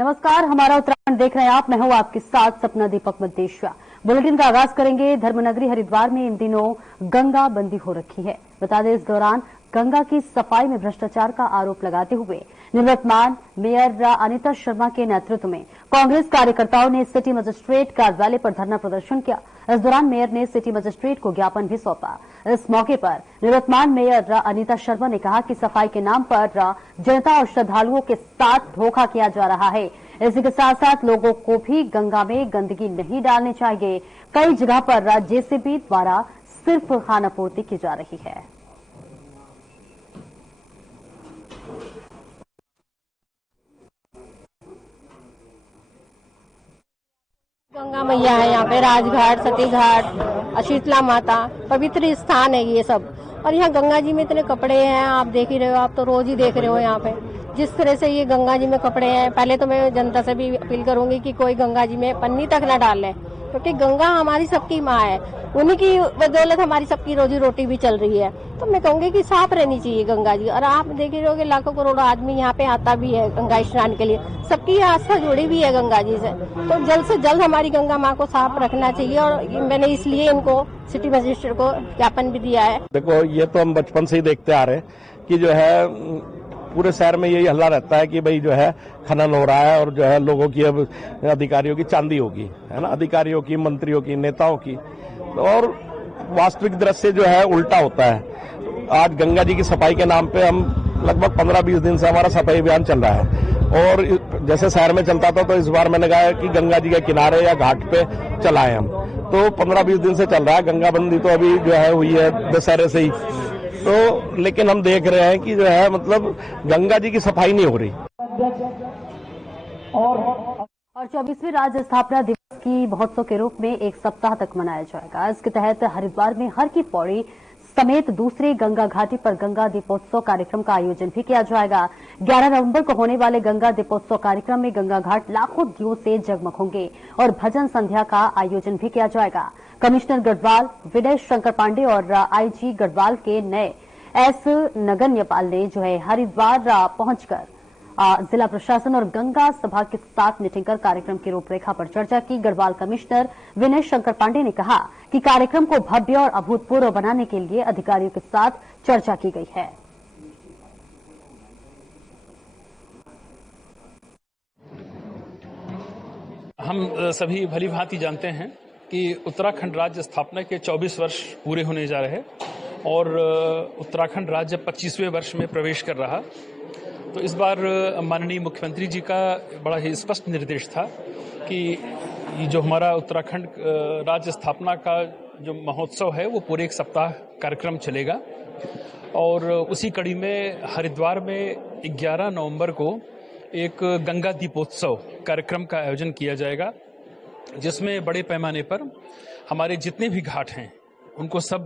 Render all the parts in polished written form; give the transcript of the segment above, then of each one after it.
नमस्कार, हमारा उत्तराखंड देख रहे हैं आप। मैं हूं आपके साथ सपना दीपक मद्देशिया। बुलेटिन का आगाज करेंगे। धर्मनगरी हरिद्वार में इन दिनों गंगा बंदी हो रखी है। बता दें, इस दौरान गंगा की सफाई में भ्रष्टाचार का आरोप लगाते हुए निवर्तमान मेयर अनिता शर्मा के नेतृत्व में कांग्रेस कार्यकर्ताओं ने सिटी मजिस्ट्रेट कार्यालय पर धरना प्रदर्शन किया। इस दौरान मेयर ने सिटी मजिस्ट्रेट को ज्ञापन भी सौंपा। इस मौके पर निवर्तमान मेयर अनिता शर्मा ने कहा कि सफाई के नाम पर जनता और श्रद्धालुओं के साथ धोखा किया जा रहा है। इसी के साथ साथ लोगों को भी गंगा में गंदगी नहीं डालनी चाहिए। कई जगह पर जेसीबी द्वारा सिर्फ खानापूर्ति की जा रही है। गंगा मैया है यहाँ पे, राजघाट, सती घाट, शीतला माता, पवित्र स्थान है ये सब। और यहाँ गंगा जी में इतने कपड़े हैं, आप देख ही रहे हो, आप तो रोज ही देख रहे हो यहाँ पे जिस तरह से ये गंगा जी में कपड़े हैं। पहले तो मैं जनता से भी अपील करूंगी कि कोई गंगा जी में पन्नी तक न डाले, क्योंकि गंगा हमारी सबकी माँ है, उन्हीं की बदौलत हमारी सबकी रोजी रोटी भी चल रही है। तो मैं कहूंगी कि साफ रहनी चाहिए गंगा जी। और आप देख रहे हो कि लाखों करोड़ों आदमी यहाँ पे आता भी है गंगा स्नान के लिए, सबकी आस्था जुड़ी भी है गंगा जी से। तो जल्द से जल्द हमारी गंगा माँ को साफ रखना चाहिए। और मैंने इसलिए इनको सिटी मजिस्ट्रेट को ज्ञापन भी दिया है। देखो, ये तो हम बचपन से ही देखते आ रहे हैं कि जो है पूरे शहर में यही हल्ला रहता है कि भाई जो है खनन हो रहा है और जो है लोगों की अब अधिकारियों की चांदी होगी, है ना, अधिकारियों की, मंत्रियों की, नेताओं की। और वास्तविक दृश्य जो है उल्टा होता है। आज गंगा जी की सफाई के नाम पे हम लगभग 15-20 दिन से हमारा सफाई अभियान चल रहा है। और जैसे शहर में चलता था तो इस बार मैंने कहा कि गंगा जी के किनारे या घाट पे चलाएं हम। तो 15-20 दिन से चल रहा है। गंगा बंदी तो अभी जो है हुई है दशहरे से ही। तो लेकिन हम देख रहे हैं कि जो है मतलब गंगा जी की सफाई नहीं हो रही। और 24वें राज्य स्थापना दिवस की महोत्सव के रूप में एक सप्ताह तक मनाया जाएगा। इसके तहत हरिद्वार में हर की पौड़ी समेत दूसरे गंगा घाटी पर गंगा दीपोत्सव कार्यक्रम का आयोजन भी किया जाएगा। 11 नवंबर को होने वाले गंगा दीपोत्सव कार्यक्रम में गंगा घाट लाखों दियों से जगमग होंगे और भजन संध्या का आयोजन भी किया जाएगा। कमिश्नर गढ़वाल विनय शंकर पांडे और आईजी गढ़वाल के नए एस नगन्यपाल ने जो है हरिद्वार पहुंचकर जिला प्रशासन और गंगा सभा के साथ मीटिंग कर कार्यक्रम की रूपरेखा पर चर्चा की। गढ़वाल कमिश्नर विनय शंकर पांडे ने कहा कि कार्यक्रम को भव्य और अभूतपूर्व बनाने के लिए अधिकारियों के साथ चर्चा की गई है। हम सभी भली भांति जानते हैं कि उत्तराखंड राज्य स्थापना के 24 वर्ष पूरे होने जा रहे हैं और उत्तराखंड राज्य 25वें वर्ष में प्रवेश कर रहा। तो इस बार माननीय मुख्यमंत्री जी का बड़ा ही स्पष्ट निर्देश था कि ये जो हमारा उत्तराखंड राज्य स्थापना का जो महोत्सव है वो पूरे एक सप्ताह कार्यक्रम चलेगा। और उसी कड़ी में हरिद्वार में 11 नवंबर को एक गंगा दीपोत्सव कार्यक्रम का आयोजन किया जाएगा, जिसमें बड़े पैमाने पर हमारे जितने भी घाट हैं उनको सब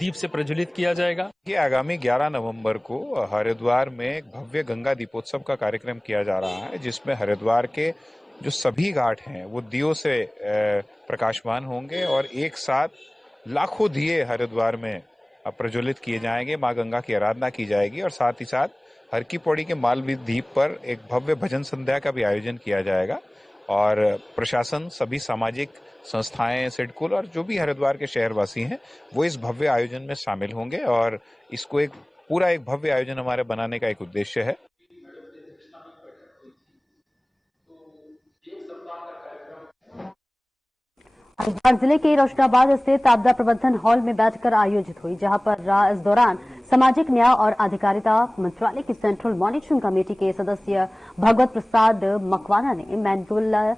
दीप से प्रज्वलित किया जाएगा। ये आगामी 11 नवंबर को हरिद्वार में भव्य गंगा दीपोत्सव का कार्यक्रम किया जा रहा है, जिसमें हरिद्वार के जो सभी घाट हैं वो दियों से प्रकाशमान होंगे और एक साथ लाखों दिए हरिद्वार में प्रज्वलित किए जाएंगे। माँ गंगा की आराधना की जाएगी और साथ ही साथ हर की पौड़ी के मालवीय द्वीप पर एक भव्य भजन संध्या का भी आयोजन किया जाएगा। और प्रशासन, सभी सामाजिक संस्थाएं, सिडकुल और जो भी हरिद्वार के शहरवासी हैं वो इस भव्य आयोजन में शामिल होंगे। और इसको एक भव्य आयोजन हमारे बनाने का एक उद्देश्य है। हरिद्वार जिले के रोशनाबाद स्थित आपदा प्रबंधन हॉल में बैठकर आयोजित हुई, जहां पर इस दौरान सामाजिक न्याय और अधिकारिता मंत्रालय की सेंट्रल मॉनिटरिंग कमेटी के सदस्य भगवत प्रसाद मकवाना ने मैनुअल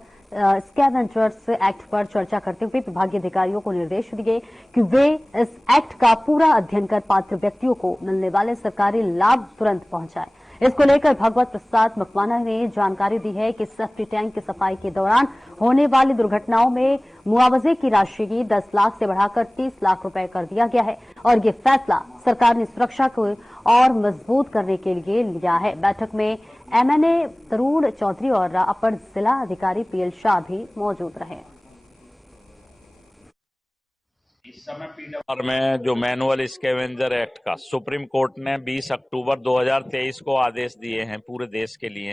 स्कैवेंजर्स एक्ट पर चर्चा करते हुए विभागीय अधिकारियों को निर्देश दिए कि वे इस एक्ट का पूरा अध्ययन कर पात्र व्यक्तियों को मिलने वाले सरकारी लाभ तुरंत पहुंचाएं। इसको लेकर भगवत प्रसाद मकवाना ने जानकारी दी है कि सेफ्टी टैंक की सफाई के दौरान होने वाली दुर्घटनाओं में मुआवजे की राशि 10 लाख से बढ़ाकर 30 लाख रुपए कर दिया गया है और ये फैसला सरकार ने सुरक्षा को और मजबूत करने के लिए लिया है। बैठक में एमएनए तरुण चौधरी और अपर जिला अधिकारी पीएल शाह भी मौजूद रहे। इस समय में जो मैनुअल स्कैवेंजर एक्ट का सुप्रीम कोर्ट ने 20 अक्टूबर 2023 को आदेश दिए हैं पूरे देश के लिए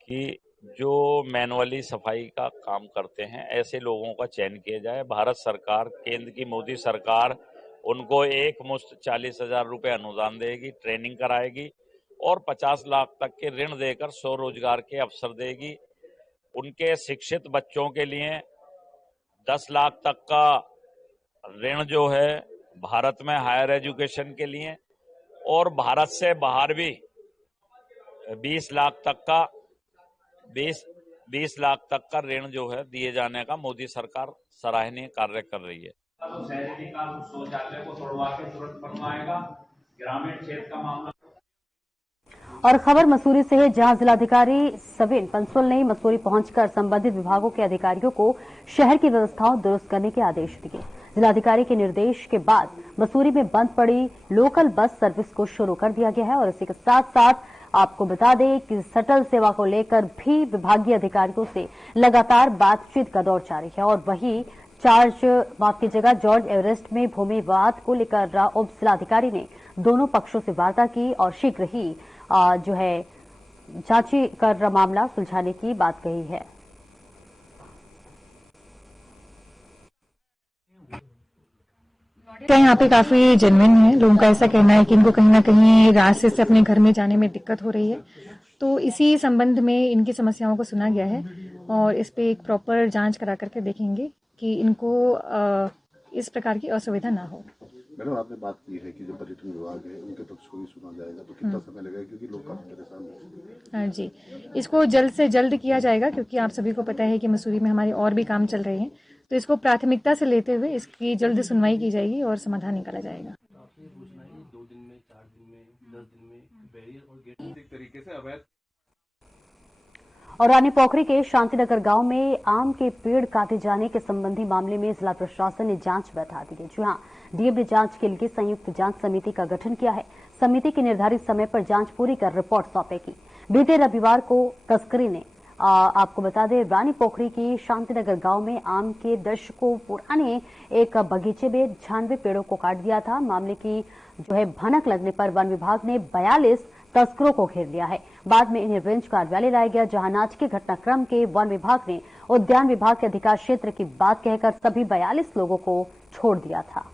कि जो मैनुअली सफाई का काम करते हैं, ऐसे लोगों का चयन किया जाए। भारत सरकार, केंद्र की मोदी सरकार उनको एक मुश्त 40,000 रुपये अनुदान देगी, ट्रेनिंग कराएगी और 50 लाख तक के ऋण देकर स्वरोजगार के अवसर देगी। उनके शिक्षित बच्चों के लिए 10 लाख तक का ऋण जो है भारत में हायर एजुकेशन के लिए, और भारत से बाहर भी 20 लाख तक का ऋण जो है दिए जाने का मोदी सरकार सराहनीय कार्य कर रही है। शहरी विकास शौचालय को तोड़वा के तुरंत बनवाएगा। ग्रामीण क्षेत्र का मामला। और खबर मसूरी से है, जहां जिलाधिकारी सविन पंसोल ने मसूरी पहुंचकर संबंधित विभागों के अधिकारियों को शहर की व्यवस्थाओं दुरुस्त करने के आदेश दिए। जिलाधिकारी के निर्देश के बाद मसूरी में बंद पड़ी लोकल बस सर्विस को शुरू कर दिया गया है और इसी के साथ साथ आपको बता दें कि शटल सेवा को लेकर भी विभागीय अधिकारियों से लगातार बातचीत का दौर जारी है। और वहीं जॉर्ज एवरेस्ट में भूमि विवाद को लेकर उप जिलाधिकारी ने दोनों पक्षों से वार्ता की और शीघ्र ही जो है जांची कर मामला सुलझाने की बात कही है। यहाँ पे काफी जेन्युइन है। लोगों का ऐसा कहना है कि इनको कहीं ना कहीं रास्ते से अपने घर में जाने में दिक्कत हो रही है, तो इसी संबंध में इनकी समस्याओं को सुना गया है और इस पे एक प्रॉपर जांच करा करके देखेंगे कि इनको इस प्रकार की असुविधा ना हो। मैडम, आपने बात की है कि जो पर्यटन विभाग है उनके पक्ष को भी सुना जाएगा, तो कितना समय लगेगा, क्योंकि लोग काफी परेशान हैं। हाँ जी, इसको जल्द से जल्द किया जाएगा क्योंकि आप सभी को पता है कि मसूरी में हमारे और भी काम चल रहे हैं, तो इसको प्राथमिकता से लेते हुए इसकी जल्द सुनवाई की जाएगी और समाधान निकाला जाएगा। 2 दिन में, 4 दिन में, 10 दिन में बैरियर और गेट एक तरीके से अवैध। और रानी पोखरी के शांतिनगर गांव में आम के पेड़ काटे जाने के संबंधी मामले में जिला प्रशासन ने जांच बैठा दी है। जी हां, डीएम ने जांच के लिए संयुक्त जांच समिति का गठन किया है। समिति की निर्धारित समय पर जांच पूरी कर रिपोर्ट सौंपेगी। बीते रविवार को तस्करी ने आपको बता दें, रानी पोखरी की शांतिनगर गांव में आम के दशकों पुराने एक बगीचे में 96 पेड़ों को काट दिया था। मामले की जो है भनक लगने पर वन विभाग ने 42 तस्करों को घेर लिया है। बाद में इन्हें रेंज कार्यालय लाया गया, जहां नाटकीय घटनाक्रम के वन विभाग ने उद्यान विभाग के अधिकार क्षेत्र की बात कहकर सभी 42 लोगों को छोड़ दिया था।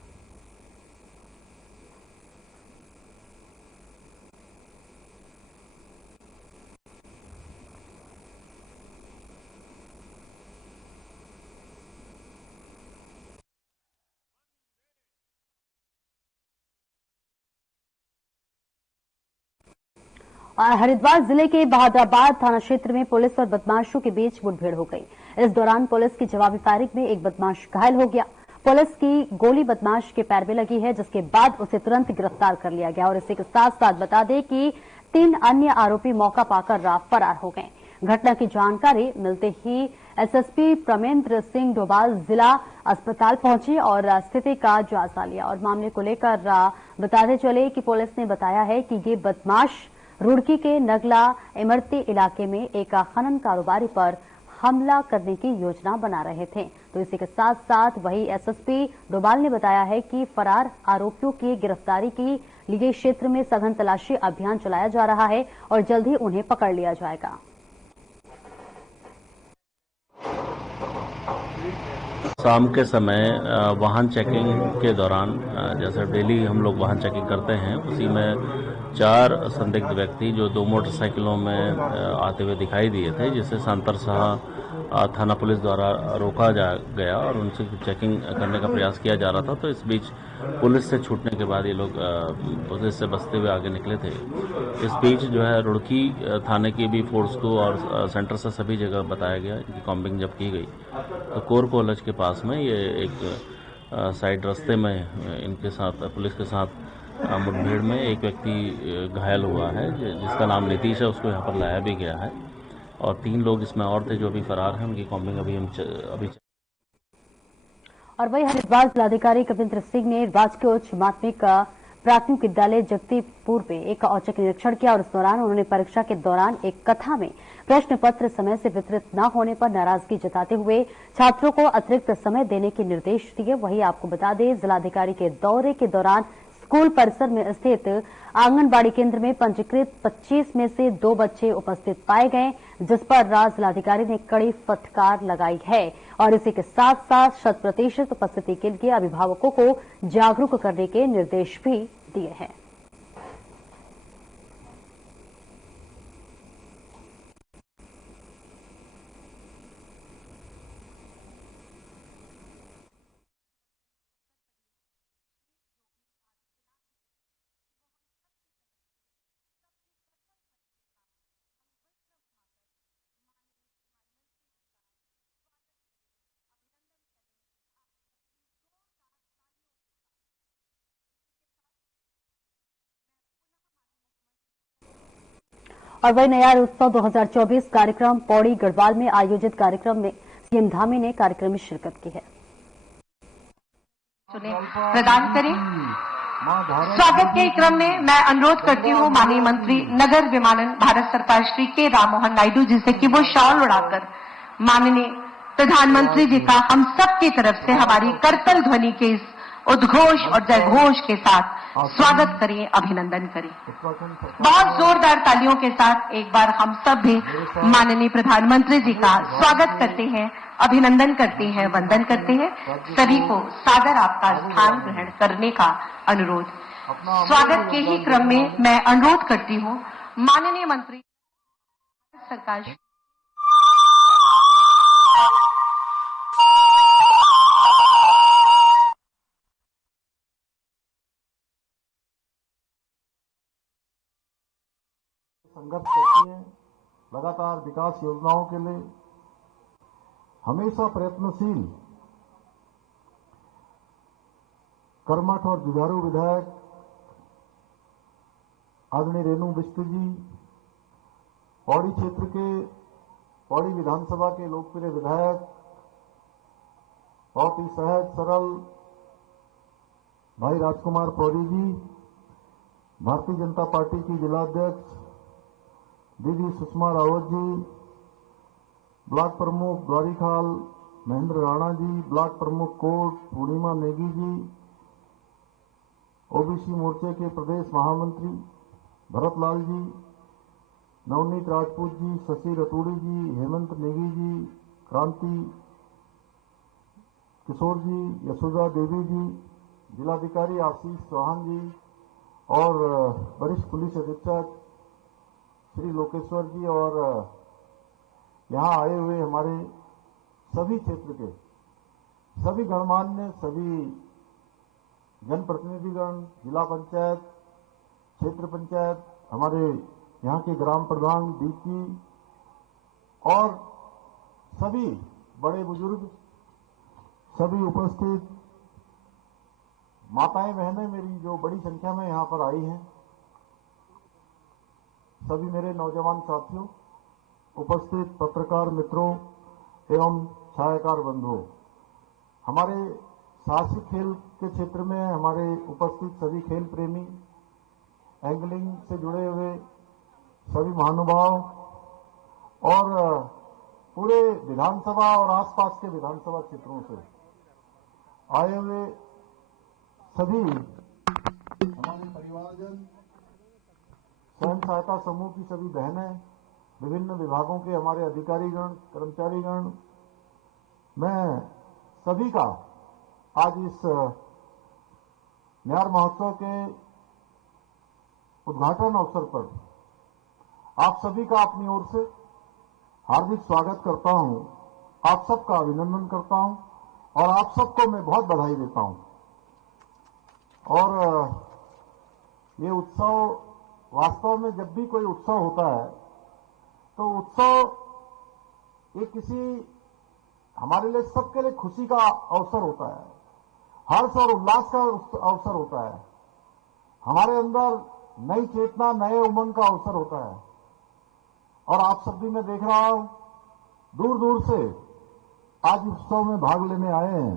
हरिद्वार जिले के बहादुराबाद थाना क्षेत्र में पुलिस और बदमाशों के बीच मुठभेड़ हो गई। इस दौरान पुलिस की जवाबी फायरिंग में एक बदमाश घायल हो गया। पुलिस की गोली बदमाश के पैर में लगी है, जिसके बाद उसे तुरंत गिरफ्तार कर लिया गया। और इसी के साथ साथ बता दें कि 3 अन्य आरोपी मौका पाकर फरार हो गए। घटना की जानकारी मिलते ही एसएसपी प्रमेंद्र सिंह डोभाल जिला अस्पताल पहुंचे और स्थिति का जायजा लिया। और मामले को लेकर बताते चले कि पुलिस ने बताया है कि ये बदमाश रुड़की के नगला इमरती इलाके में एक खनन कारोबारी पर हमला करने की योजना बना रहे थे। तो इसी के साथ साथ वही एसएसपी डोभाल ने बताया है कि फरार आरोपियों की गिरफ्तारी के लिए क्षेत्र में सघन तलाशी अभियान चलाया जा रहा है और जल्द ही उन्हें पकड़ लिया जाएगा। शाम के समय वाहन चेकिंग के दौरान, जैसे डेली हम लोग वाहन चेकिंग करते हैं, उसी में 4 संदिग्ध व्यक्ति जो 2 मोटरसाइकिलों में आते हुए दिखाई दिए थे, जिसे सांतरशाह थाना पुलिस द्वारा रोका गया और उनसे चेकिंग करने का प्रयास किया जा रहा था। तो इस बीच पुलिस से छूटने के बाद ये लोग पुलिस से बचते हुए आगे निकले थे। इस बीच जो है रुड़की थाने की भी फोर्स को और सेंटर से सभी जगह बताया गया, इनकी कॉम्बिंग जब की गई तो कोर कॉलेज के पास में ये एक साइड रास्ते में इनके साथ पुलिस के साथ मुठभेड़ में एक व्यक्ति घायल हुआ है, जिसका नाम नीतीश है। उसको यहाँ पर लाया भी गया है और 3 लोग इसमें और थे जो अभी फरार हैं, उनकी कॉम्बिंग अभी और वही हरिद्वार जिलाधिकारी कविंद्र सिंह ने राजकीय उच्च माध्यमिक प्राथमिक विद्यालय जगदीपुर में एक औचक निरीक्षण किया और इस दौरान उन्होंने परीक्षा के दौरान एक कथा में प्रश्न पत्र समय से वितरित न होने पर नाराजगी जताते हुए छात्रों को अतिरिक्त समय देने के निर्देश दिए। वहीं आपको बता दें, जिलाधिकारी के दौरे के दौरान स्कूल परिसर में स्थित आंगनबाड़ी केंद्र में पंजीकृत 25 में से 2 बच्चे उपस्थित पाए गए, जिस पर राज्य जिलाधिकारी ने कड़ी फटकार लगाई है और इसी के साथ साथ 100% उपस्थिति के लिए अभिभावकों को जागरूक करने के निर्देश भी दिए हैं। और वही नया उत्सव 2024 कार्यक्रम पौड़ी गढ़वाल में आयोजित कार्यक्रम में सीएम धामी ने कार्यक्रम में शिरकत की है। प्रदान करें। स्वागत के क्रम में मैं अनुरोध करती हूँ माननीय मंत्री नगर विमानन भारत सरकार श्री के राम मोहन नायडू जी से कि वो शॉल उड़ाकर माननीय प्रधानमंत्री जी का हम सब की तरफ से हमारी करतल ध्वनि के इस उद्घोष और जयघोष के साथ स्वागत करिए, अभिनंदन करिए। बहुत जोरदार तालियों के साथ एक बार हम सब भी माननीय प्रधानमंत्री जी का स्वागत करते हैं, अभिनंदन करते हैं, वंदन करते हैं। सभी को सादर आपका स्थान ग्रहण करने का अनुरोध। स्वागत के ही क्रम में मैं अनुरोध करती हूँ माननीय मंत्री सरकार संघर्ष करती हैं, लगातार विकास योजनाओं के लिए हमेशा प्रयत्नशील कर्मठ और जुझारू विधायक आदरणीय रेणु बिष्ट जी, पौड़ी क्षेत्र के पौड़ी विधानसभा के लोकप्रिय विधायक, बहुत ही सहज सरल भाई राजकुमार पौड़ी जी, भारतीय जनता पार्टी की जिलाध्यक्ष दीदी सुषमा रावत जी, ब्लॉक प्रमुख द्वारीखाल महेंद्र राणा जी, ब्लॉक प्रमुख कोट पूर्णिमा नेगी जी, ओबीसी मोर्चे के प्रदेश महामंत्री भरतलाल जी, नवनीत राजपूत जी, शशि रतूड़ी जी, हेमंत नेगी जी, क्रांति किशोर जी, यशोदा देवी जी, जिलाधिकारी आशीष चौहान जी और वरिष्ठ पुलिस अधीक्षक श्री लोकेश्वर जी और यहाँ आए हुए हमारे सभी क्षेत्र के सभी गणमान्य सभी जनप्रतिनिधिगण, जिला पंचायत, क्षेत्र पंचायत, हमारे यहाँ के ग्राम प्रधान डीसी और सभी बड़े बुजुर्ग, सभी उपस्थित माताएं बहनें मेरी जो बड़ी संख्या में यहाँ पर आई हैं, सभी मेरे नौजवान साथियों, उपस्थित पत्रकार मित्रों एवं छायाकार बंधुओं, हमारे साहसिक खेल के क्षेत्र में हमारे उपस्थित सभी खेल प्रेमी, एंगलिंग से जुड़े हुए सभी महानुभाव और पूरे विधानसभा और आसपास के विधानसभा क्षेत्रों से आए हुए सभी हमारे परिवारजन, स्वयं सहायता समूह की सभी बहनें, विभिन्न विभागों के हमारे अधिकारीगण, कर्मचारीगण, मैं सभी का आज इस न्यार महोत्सव के उद्घाटन अवसर पर आप सभी का अपनी ओर से हार्दिक स्वागत करता हूं, आप सबका अभिनंदन करता हूं और आप सबको मैं बहुत बधाई देता हूं। और ये उत्सव वास्तव में जब भी कोई उत्सव होता है तो उत्सव ये किसी हमारे लिए सबके लिए खुशी का अवसर होता है, हर्ष और उल्लास का अवसर होता है, हमारे अंदर नई चेतना, नए उमंग का अवसर होता है। और आप सब भी मैं देख रहा हूं दूर दूर से आज उत्सव में भाग लेने आए हैं।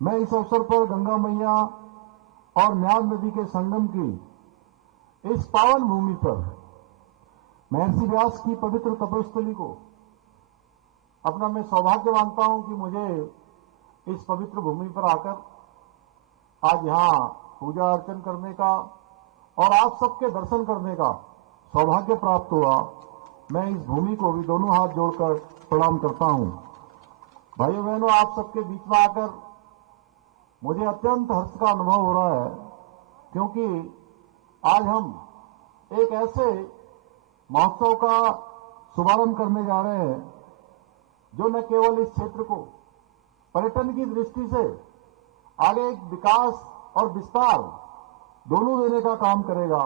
मैं इस अवसर पर गंगा मैया और न्यार नदी के संगम की इस पावन भूमि पर महर्षि व्यास की पवित्र तपस्थली को अपना मैं सौभाग्य मानता हूं कि मुझे इस पवित्र भूमि पर आकर आज यहाँ पूजा अर्चन करने का और आप सबके दर्शन करने का सौभाग्य प्राप्त हुआ। मैं इस भूमि को भी दोनों हाथ जोड़कर प्रणाम करता हूं। भाइयों बहनों, आप सबके बीच में आकर मुझे अत्यंत हर्ष का अनुभव हो रहा है, क्योंकि आज हम एक ऐसे महोत्सव का शुभारंभ करने जा रहे हैं जो न केवल इस क्षेत्र को पर्यटन की दृष्टि से आगे एक विकास और विस्तार दोनों देने का काम करेगा,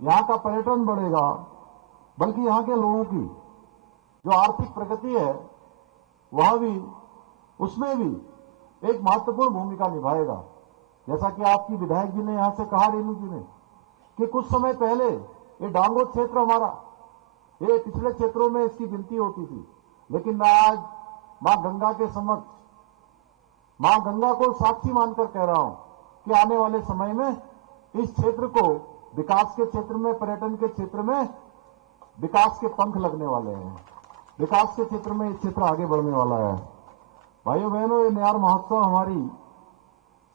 यहां का पर्यटन बढ़ेगा, बल्कि यहां के लोगों की जो आर्थिक प्रगति है वह भी, उसमें भी एक महत्वपूर्ण भूमिका निभाएगा। जैसा कि आपकी विधायक जी ने यहां से कहा, रेणु जी ने, कि कुछ समय पहले ये डांगोट क्षेत्र हमारा, ये पिछले क्षेत्रों में इसकी गिनती होती थी, लेकिन मैं आज मां गंगा के समक्ष, मां गंगा को साक्षी मानकर कह रहा हूं कि आने वाले समय में इस क्षेत्र को विकास के क्षेत्र में, पर्यटन के क्षेत्र में विकास के पंख लगने वाले हैं। विकास के क्षेत्र में ये क्षेत्र आगे बढ़ने वाला है। भाइयों बहनों, ये न्यार महोत्सव हमारी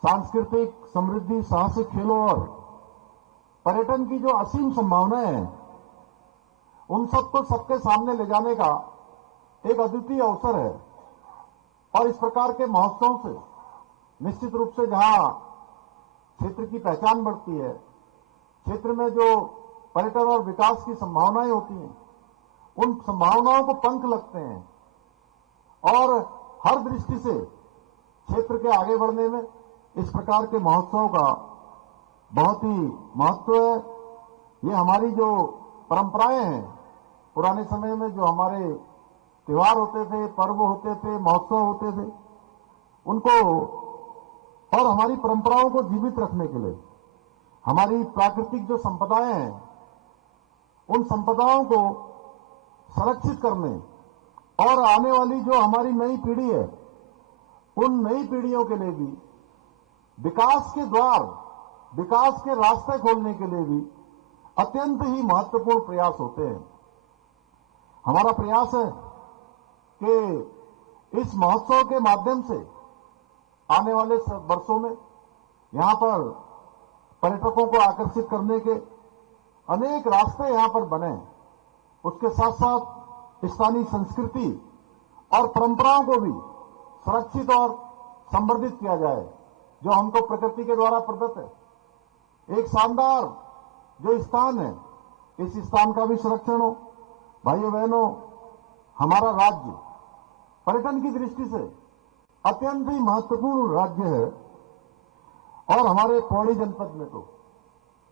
सांस्कृतिक समृद्धि, साहसिक खेलों और पर्यटन की जो असीम संभावनाएं हैं, उन सबको सबके सामने ले जाने का एक अद्वितीय अवसर है। और इस प्रकार के महोत्सव से निश्चित रूप से जहां क्षेत्र की पहचान बढ़ती है, क्षेत्र में जो पर्यटन और विकास की संभावनाएं होती हैं, उन संभावनाओं को पंख लगते हैं और हर दृष्टि से क्षेत्र के आगे बढ़ने में इस प्रकार के महोत्सव का बहुत ही महत्व है। ये हमारी जो परंपराएं हैं, पुराने समय में जो हमारे त्योहार होते थे, पर्व होते थे, महोत्सव होते थे, उनको और हमारी परंपराओं को जीवित रखने के लिए हमारी प्राकृतिक जो संपदाएं हैं, उन संपदाओं को संरक्षित करने और आने वाली जो हमारी नई पीढ़ी है, उन नई पीढ़ियों के लिए भी विकास के द्वार, विकास के रास्ते खोलने के लिए भी अत्यंत ही महत्वपूर्ण प्रयास होते हैं। हमारा प्रयास है कि इस महोत्सव के माध्यम से आने वाले वर्षों में यहां पर पर्यटकों को आकर्षित करने के अनेक रास्ते यहां पर बने। उसके साथ साथ स्थानीय संस्कृति और परंपराओं को भी संरक्षित और संवर्धित किया जाए, जो हमको प्रकृति के द्वारा प्रदत्त है। एक शानदार जो स्थान है, इस स्थान का भी संरक्षण हो। भाइयों बहनों, हमारा राज्य पर्यटन की दृष्टि से अत्यंत ही महत्वपूर्ण राज्य है और हमारे पौड़ी जनपद में तो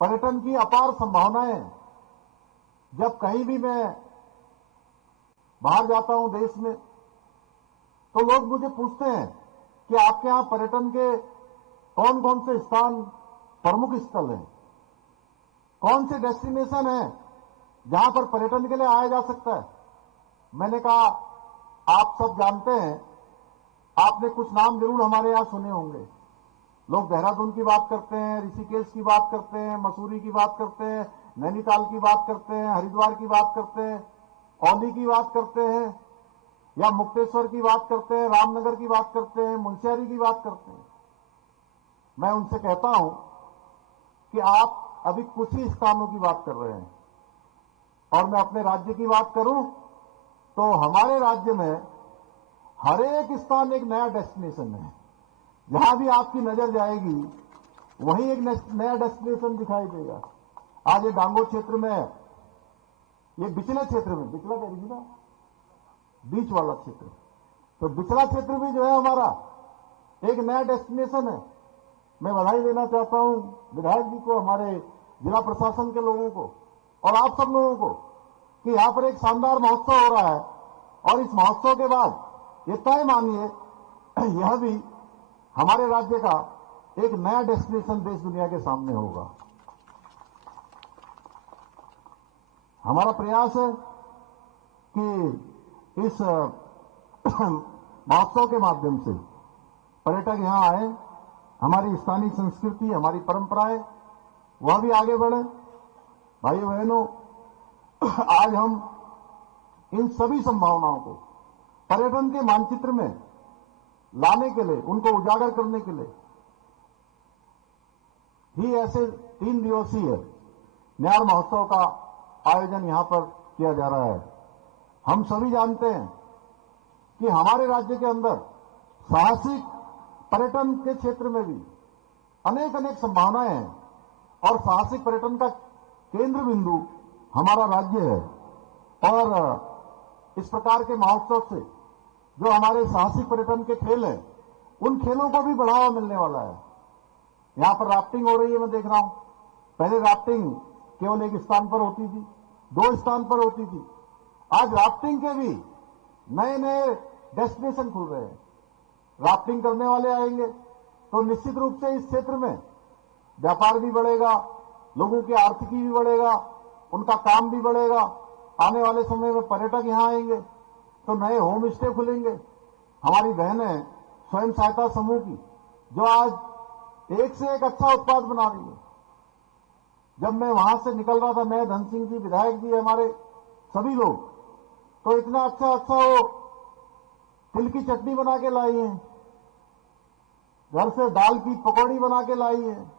पर्यटन की अपार संभावनाएं हैं। जब कहीं भी मैं बाहर जाता हूं देश में, तो लोग मुझे पूछते हैं कि आपके यहां पर्यटन के कौन कौन से स्थान प्रमुख स्थल हैं, कौन से डेस्टिनेशन हैं जहां पर पर्यटन के लिए आया जा सकता है। मैंने कहा, आप सब जानते हैं, आपने कुछ नाम जरूर हमारे यहां सुने होंगे। लोग देहरादून की बात करते हैं, ऋषिकेश की बात करते हैं, मसूरी की बात करते हैं, नैनीताल की बात करते हैं, हरिद्वार की बात करते हैं, औली की बात करते हैं, या मुक्तेश्वर की बात करते हैं, रामनगर की बात करते हैं, मुंशियारी की बात करते हैं। मैं उनसे कहता हूं कि आप अभी कुछ ही स्थानों की बात कर रहे हैं, और मैं अपने राज्य की बात करूं तो हमारे राज्य में हर एक स्थान एक नया डेस्टिनेशन है। जहां भी आपकी नजर जाएगी वहीं एक नया डेस्टिनेशन दिखाई देगा। आज ये डांगोट क्षेत्र में, ये बिचला क्षेत्र में, बिचला कह रही ना, बीच वाला क्षेत्र, तो बिचला क्षेत्र भी जो है हमारा एक नया डेस्टिनेशन है। मैं बधाई देना चाहता हूं विधायक जी को, हमारे जिला प्रशासन के लोगों को और आप सब लोगों को कि यहां पर एक शानदार महोत्सव हो रहा है, और इस महोत्सव के बाद ये तय मानिए यह भी हमारे राज्य का एक नया डेस्टिनेशन देश दुनिया के सामने होगा। हमारा प्रयास है कि इस महोत्सव के माध्यम से पर्यटक यहां आए, हमारी स्थानीय संस्कृति, हमारी परंपराएं वह भी आगे बढ़े। भाइयों बहनों, आज हम इन सभी संभावनाओं को पर्यटन के मानचित्र में लाने के लिए, उनको उजागर करने के लिए ही ऐसे 3 दिवसीय न्यार महोत्सव का आयोजन यहां पर किया जा रहा है। हम सभी जानते हैं कि हमारे राज्य के अंदर साहसिक पर्यटन के क्षेत्र में भी अनेक संभावनाएं हैं और साहसिक पर्यटन का केंद्र बिंदु हमारा राज्य है। और इस प्रकार के महोत्सव से जो हमारे साहसिक पर्यटन के खेल हैं, उन खेलों को भी बढ़ावा मिलने वाला है। यहां पर राफ्टिंग हो रही है, मैं देख रहा हूं। पहले राफ्टिंग केवल एक स्थान पर होती थी, 2 स्थान पर होती थी। आज राफ्टिंग के भी नए डेस्टिनेशन खुल रहे हैं। राफ्टिंग करने वाले आएंगे तो निश्चित रूप से इस क्षेत्र में व्यापार भी बढ़ेगा, लोगों की आर्थिकी भी बढ़ेगा, उनका काम भी बढ़ेगा। आने वाले समय में पर्यटक यहां आएंगे तो नए होम स्टे खुलेंगे। हमारी बहनें स्वयं सहायता समूह की जो आज एक से एक अच्छा उत्पाद बना रही है। जब मैं वहां से निकल रहा था, मैं, धन सिंह जी, विधायक जी, हमारे सभी लोग, तो इतना अच्छा वो तिल की चटनी बना के लाई है, घर से दाल की पकौड़ी बना के लाई है।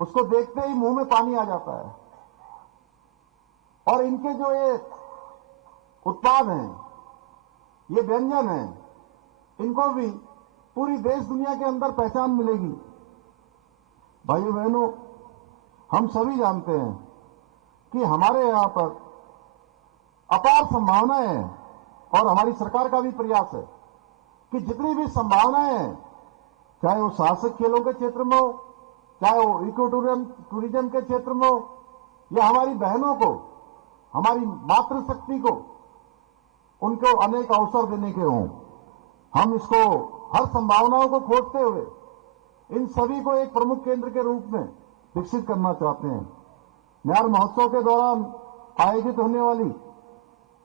उसको देखते ही मुंह में पानी आ जाता है। और इनके जो ये उत्पाद हैं, ये व्यंजन हैं, इनको भी पूरी देश दुनिया के अंदर पहचान मिलेगी। भाइयों बहनों, हम सभी जानते हैं कि हमारे यहां पर अपार संभावनाएं हैं और हमारी सरकार का भी प्रयास है कि जितनी भी संभावनाएं हैं, चाहे वो साहसिक खेलों के क्षेत्र में हो, चाहे वो इको टूरिज्म के क्षेत्र में हो, या हमारी बहनों को, हमारी मातृशक्ति को, उनको अनेक अवसर देने के हों, हम इसको हर संभावनाओं को खोजते हुए इन सभी को एक प्रमुख केंद्र के रूप में विकसित करना चाहते हैं। न्यार महोत्सव के दौरान आयोजित होने वाली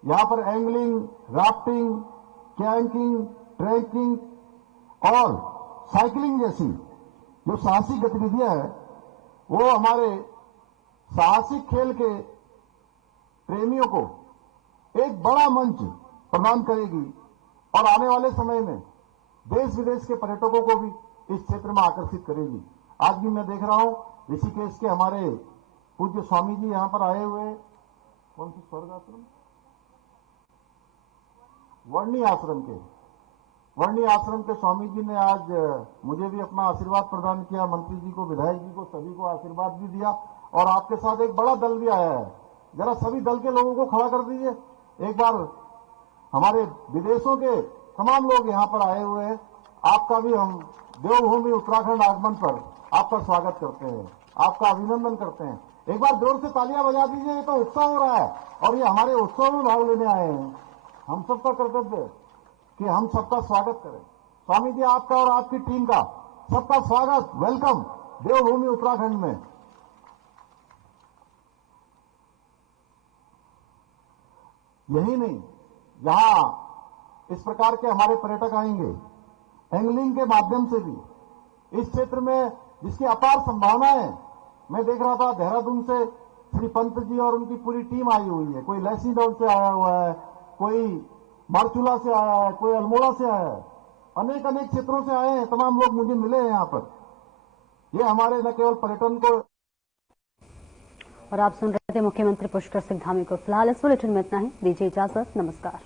यहां पर एंगलिंग, राफ्टिंग, कैंपिंग, ट्रैकिंग और साइकिलिंग जैसी जो साहसिक गतिविधियां हैं, वो हमारे साहसिक खेल के प्रेमियों को एक बड़ा मंच प्रदान करेगी और आने वाले समय में देश विदेश के पर्यटकों को भी इस क्षेत्र में आकर्षित करेगी। आज भी मैं देख रहा हूं ऋषिकेश के हमारे पूज्य स्वामी जी यहां पर आए हुए हैं। कौन सी स्वर्ग आश्रम? वर्णी आश्रम के स्वामी जी ने आज मुझे भी अपना आशीर्वाद प्रदान किया, मंत्री जी को, विधायक जी को, सभी को आशीर्वाद भी दिया। और आपके साथ एक बड़ा दल भी आया है। जरा सभी दल के लोगों को खड़ा कर दीजिए। एक बार हमारे विदेशों के तमाम लोग यहां पर आए हुए हैं। आपका भी हम देवभूमि उत्तराखंड आगमन पर आपका स्वागत करते हैं, आपका अभिनंदन करते हैं। एक बार जोर से तालियां बजा दीजिए। ये तो उत्सव हो रहा है और ये हमारे उत्सव में भाग लेने आए हैं। हम सबका कर्तव्य है कि हम सबका स्वागत करें। स्वामी जी, आपका और आपकी टीम का सबका स्वागत, वेलकम देवभूमि उत्तराखंड में। यही नहीं, यहां इस प्रकार के हमारे पर्यटक आएंगे एंगलिंग के माध्यम से भी इस क्षेत्र में, जिसकी अपार संभावनाएं है। मैं देख रहा था देहरादून से श्री पंत जी और उनकी पूरी टीम आई हुई है। कोई लहसीडोल से आया हुआ है, कोई मारचूला से आया है, कोई अल्मोड़ा से आया है, अनेक क्षेत्रों से आए हैं। तमाम लोग मुझे मिले हैं यहाँ पर। ये हमारे न केवल पर्यटन को। और आप सुन रहे थे मुख्यमंत्री पुष्कर सिंह धामी को। फिलहाल इस बुलेटिन में इतना ही। दीजिए इजाजत, नमस्कार।